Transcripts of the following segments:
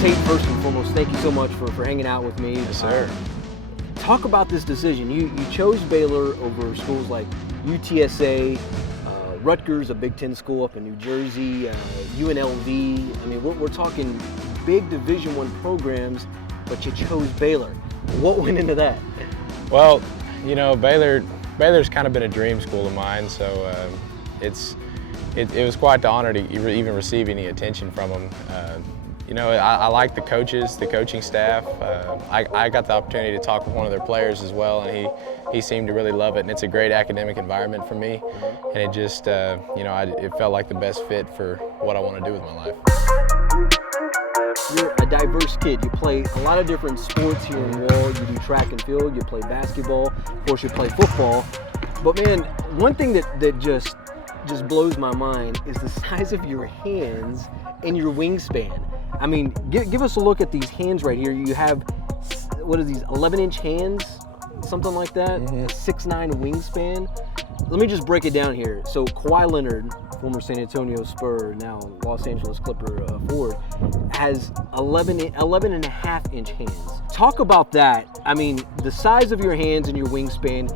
Tate, first and foremost, thank you so much for hanging out with me. Yes, sir. Talk about this decision. You chose Baylor over schools like UTSA, Rutgers, a Big Ten school up in New Jersey, UNLV. I mean, we're talking big Division I programs, but you chose Baylor. What went into that? Well, you know, Baylor's kind of been a dream school of mine, so it was quite the honor to even receive any attention from them. You know, I like the coaches, the coaching staff. I got the opportunity to talk with one of their players as well, and he seemed to really love it. And it's a great academic environment for me, and it just, you know, it felt like the best fit for what I want to do with my life. You're a diverse kid. You play a lot of different sports here in Wall. You do track and field. You play basketball. Of course, you play football. But man, one thing that just blows my mind is the size of your hands and your wingspan. I mean, give us a look at these hands right here. You have, what are these, 11-inch hands? Something like that? Mm-hmm. 6'9" wingspan. Let me just break it down here. So Kawhi Leonard, former San Antonio Spur, now Los Angeles Clipper forward, has 11.5-inch hands. Talk about that. I mean, the size of your hands and your wingspan.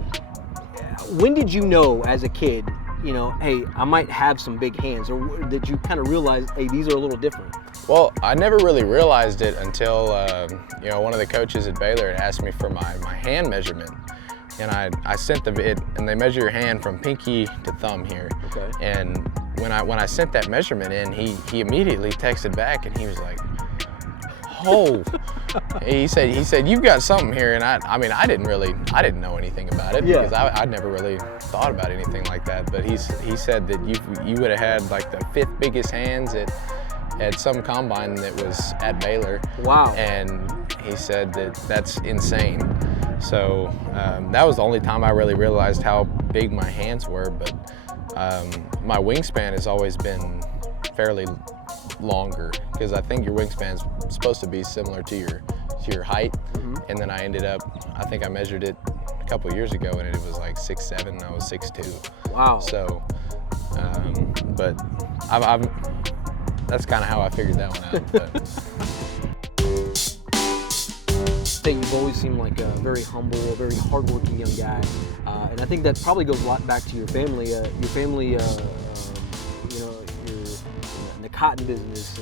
When did you know as a kid, you know, hey, I might have some big hands, or did you kind of realize, hey, these are a little different? Well, I never really realized it until, you know, one of the coaches at Baylor had asked me for my hand measurement. And I sent it, and they measure your hand from pinky to thumb here. Okay. And when I sent that measurement in, he immediately texted back, and he was like, "Oh," he said you've got something here. And I mean I didn't know anything about it, because I'd never really thought about anything like that. But he said that you would have had like the 5th biggest hands at some combine that was at Baylor. Wow. And he said that's insane. So that was the only time I really realized how big my hands were. But my wingspan has always been fairly longer, because I think your wingspan is supposed to be similar to your height. Mm-hmm. And then I think I measured it a couple of years ago, and it was like 6'7", and I was 6'2". Wow. So, but that's kind of how I figured that one out. But. You've always seemed like a very humble, a very hardworking young guy, and I think that probably goes a lot back to your family. You know, you're in the cotton business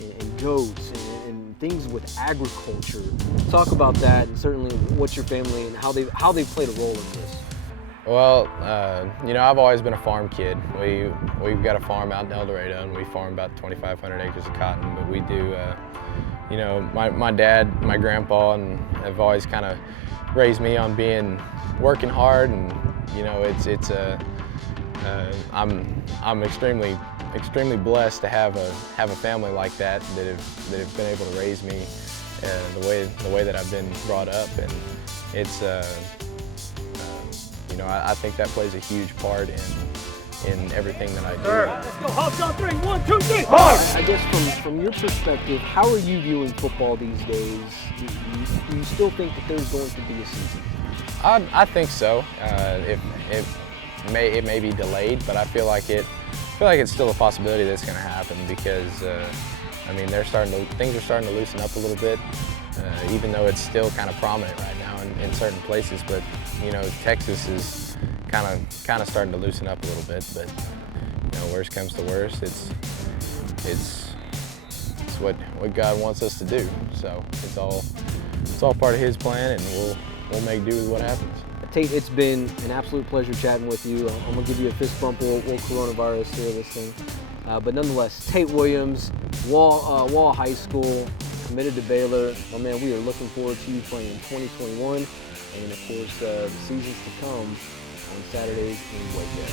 and goats and things with agriculture. Talk about that, and certainly what's your family and how they played a role in this. Well, you know, I've always been a farm kid. We've got a farm out in El Dorado, and we farm about 2,500 acres of cotton. But we do, you know, my dad, my grandpa, and have always kind of raised me on working hard, and you know, I'm extremely blessed to have a family like that have been able to raise me the way that I've been brought up, and it's. You know, I think that plays a huge part in everything that I do. Let's go, Hawks on 3, 1, 2, 3, hard! I guess from your perspective, how are you viewing football these days? Do you still think that there's going to be a season? I think so. It may be delayed, but I feel like it's still a possibility that's going to happen, because I mean things are starting to loosen up a little bit, even though it's still kind of prominent right now in certain places. But you know, Texas is kind of starting to loosen up a little bit. But you know, worst comes to worst, it's what God wants us to do. So it's all part of His plan, and we'll make do with what happens. Tate, it's been an absolute pleasure chatting with you. I'm gonna give you a fist bump. We'll coronavirus here this thing, but nonetheless, Tate Williams, Wall High School, committed to Baylor. Oh man, we are looking forward to you playing in 2021, and of course the seasons to come on Saturdays in Whitetail.